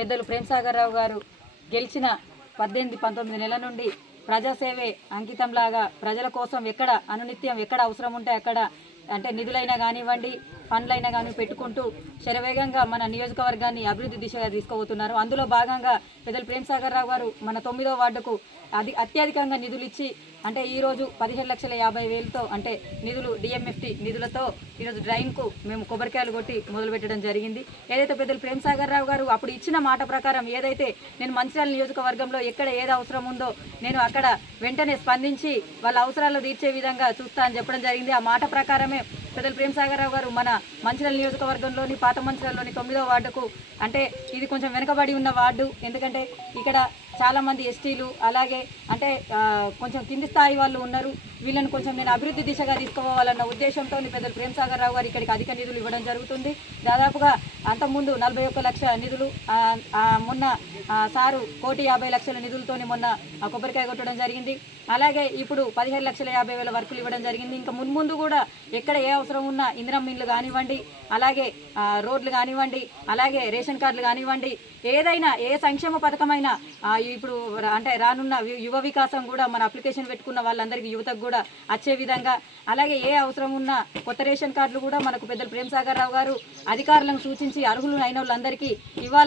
పెద్దలు ప్రేమ్సాగర్ రావు గారు గెలిచిన పద్దెనిమిది పంతొమ్మిది నెలల నుండి ప్రజాసేవే అంకితంలాగా ప్రజల కోసం ఎక్కడ అనునిత్యం ఎక్కడ అవసరం ఉంటే అక్కడ అంటే నిధులైనా కానివ్వండి ఫండ్లైనా కానీ పెట్టుకుంటూ శరవేగంగా మన నియోజకవర్గాన్ని అభివృద్ధి దిశగా తీసుకుపోతున్నారు. అందులో భాగంగా పెద్దలు ప్రేమ్సాగర్ రావు గారు మన తొమ్మిదో వార్డుకు అది అత్యధికంగా నిధులు ఇచ్చి అంటే ఈరోజు పదిహేడు లక్షల యాభై వేలతో అంటే నిధులు డిఎంఎఫ్టీ నిధులతో ఈరోజు డ్రైన్కు మేము కొబ్బరికాయలు కొట్టి మొదలు పెట్టడం జరిగింది. ఏదైతే పెద్దలు ప్రేమ్సాగర్ రావు గారు అప్పుడు ఇచ్చిన మాట ప్రకారం ఏదైతే నేను మంచిర్యాల నియోజకవర్గంలో ఎక్కడ ఏది అవసరం ఉందో నేను అక్కడ వెంటనే స్పందించి వాళ్ళ అవసరాలు తీర్చే విధంగా చూస్తా అని చెప్పడం జరిగింది. ఆ మాట ప్రకారమే పెద్దలు ప్రేమ్సాగర్ రావు గారు మన మంచిర్యాల నియోజకవర్గంలోని పాత మంచిర్యాలలోని తొమ్మిదో వార్డుకు. అంటే ఇది కొంచెం వెనుకబడి ఉన్న వార్డు. ఎందుకంటే ఇక్కడ చాలామంది ఎస్టీలు అలాగే అంటే కొంచెం కింది స్థాయి వాళ్ళు ఉన్నారు. వీళ్ళని కొంచెం నేను అభివృద్ధి దిశగా తీసుకోవాలన్న ఉద్దేశంతో పెద్దలు ప్రేమ్సాగర్ రావు గారు ఇక్కడికి అధిక నిధులు ఇవ్వడం జరుగుతుంది. దాదాపుగా అంతకుముందు నలభై ఒక్క లక్ష నిధులు మొన్న సారు కోటి యాభై లక్షల నిధులతోని మొన్న కొబ్బరికాయ కొట్టడం జరిగింది. అలాగే ఇప్పుడు పదిహేడు లక్షల యాభై వేల వర్కులు ఇవ్వడం జరిగింది. ఇంకా మున్ముందు కూడా ఎక్కడ ఏ అవసరం ఉన్న ఇందిరం మిల్లు కానివ్వండి అలాగే రోడ్లు కానివ్వండి అలాగే రేషన్ కార్డులు కానివ్వండి ఏదైనా ఏ సంక్షేమ పథకమైనా ఇప్పుడు అంటే రానున్న యువ వికాసం కూడా మన అప్లికేషన్ పెట్టుకున్న వాళ్ళందరికీ యువతకు కూడా వచ్చే విధంగా అలాగే ఏ అవసరం ఉన్నా కొత్త రేషన్ కార్డులు కూడా మనకు పెద్దలు ప్రేమ్సాగర్ రావు గారు అధికారులను సూచించి అర్హులు అయిన వాళ్ళందరికీ ఇవ్వాలి